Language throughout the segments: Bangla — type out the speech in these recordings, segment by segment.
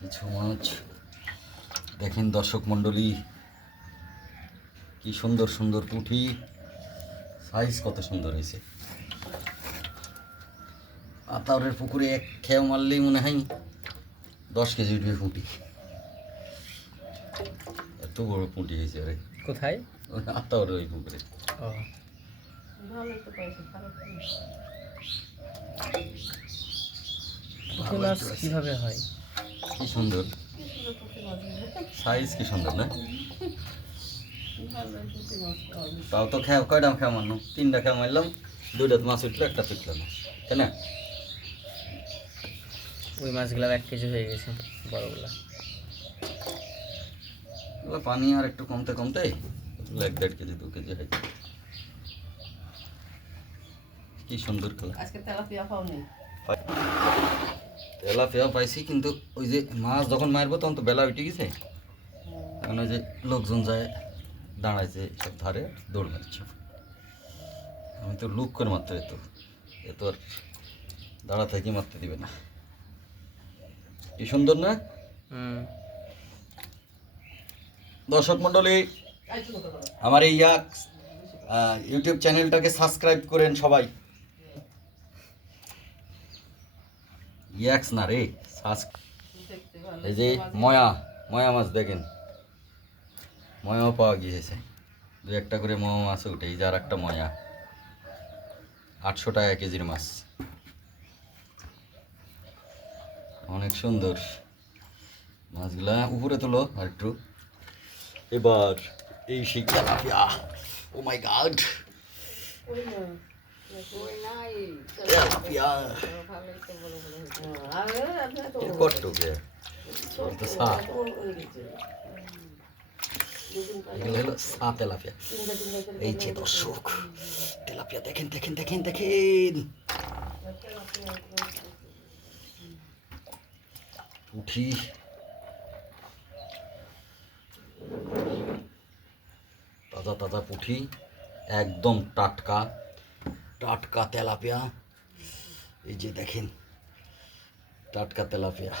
কিছু মাছ দেখেন দর্শক মণ্ডলী, কি সুন্দর সুন্দর পুঁটি, সাইজ কত সুন্দর হয়েছে। আতাউরের পুকুরে এক খেয়া মারলেই মনে হয় 10 কেজি উঠবে পুঁটি, এত বড় পুঁটি হয়েছে। আরে কোথায়? আতাউরের ওই পুকুরে। পুঁটি মাছ কিভাবে হয়? কি সুন্দর সাইজ, কি সুন্দর না? তাও তো খেয়া কয়টা খেয়া মারলাম, 3টা খেয়া মারলাম, 2টা মাছ উঠলো, একটা উঠলো না, তাই না? ওই মাছগুলো 1 কেজি হয়ে গেছে, বড়গুলা। পানি আর একটু কমতে কমতে 1-1.5 কেজি 2 কেজি হয়। কি সুন্দর খেলা। আজকে তেলাপিয়া পাওনি? তেলাপিয়া পাইছি, কিন্তু ওই যে মাছ যখন মারবো তখন তো বেলা উঠে গেছে, এখন ওই যে লোকজন যায় দাঁড়াইছে সব ধারে, দৌড় মারছে। আমি তো লুক করে মারতে হইতো, এ তো আর দাঁড়া থেকে মারতে দিবে না। কি সুন্দর না? দর্শক মণ্ডলী, আমার এই ইউটিউব চ্যানেলটাকে সাবস্ক্রাইব করেন সবাই। ইয়াক্স না রে, এই যে ময়া ময়া মাছ দেখেন, ময়াও পাওয়া গিয়েছে, 2-1টা করে ময়া মাছ উঠে। এই যে আর একটা ময়া, 800 টাকা কেজির মাছ, অনেক সুন্দর মাছগুলা। উপরে তোলো আর একটু। এবার এই সেই তেলাপিয়া, ও মাই গড, তেলাপিয়া কটটুকে তো সা, এগুলো হলো সা তেলাপিয়া। এই যে দর্শক, তেলাপিয়া দেখেন দেখেন দেখেন দেখেন, পুঁটি, তাজা তাজা পুঁটি, একদম টাটকা টাটকা তেলাপিয়া। এই যে দেখেন টাটকা তেলাপিয়া,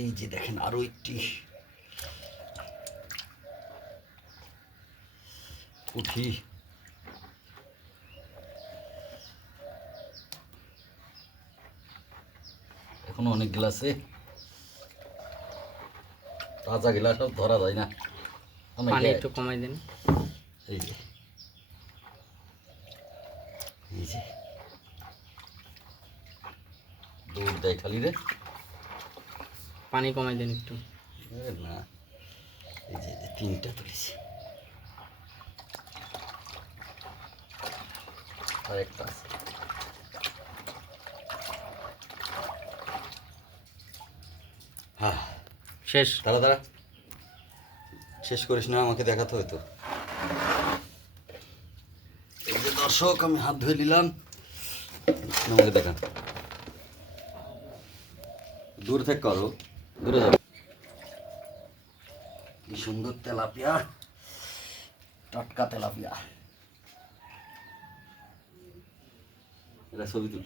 এই যে দেখেন আরো একটি পুঁটি। এখনো অনেক গ্লাসে, তাজা গিলা সব ধরা যায় না। পানি একটু কমাই দেন। এই যে এই যে দৌড় দেয় খালি রে, পানি কমাই দেন একটু। না, এই যে 3টা তুলেছি, আর একটা আছে। হ্যাঁ শেষ। দাঁড়া দাঁড়া, শেষ করিস না, আমাকে দেখাতে হইতো। এই যে দর্শক, আমি হাত ধুয়ে নিলাম, আমাকে দেখান। দূর থেকে করো, দূরে যাও। কি সুন্দর তেলাপিয়া, টাটকা তেলাপিয়া। এটা ছবি তুল।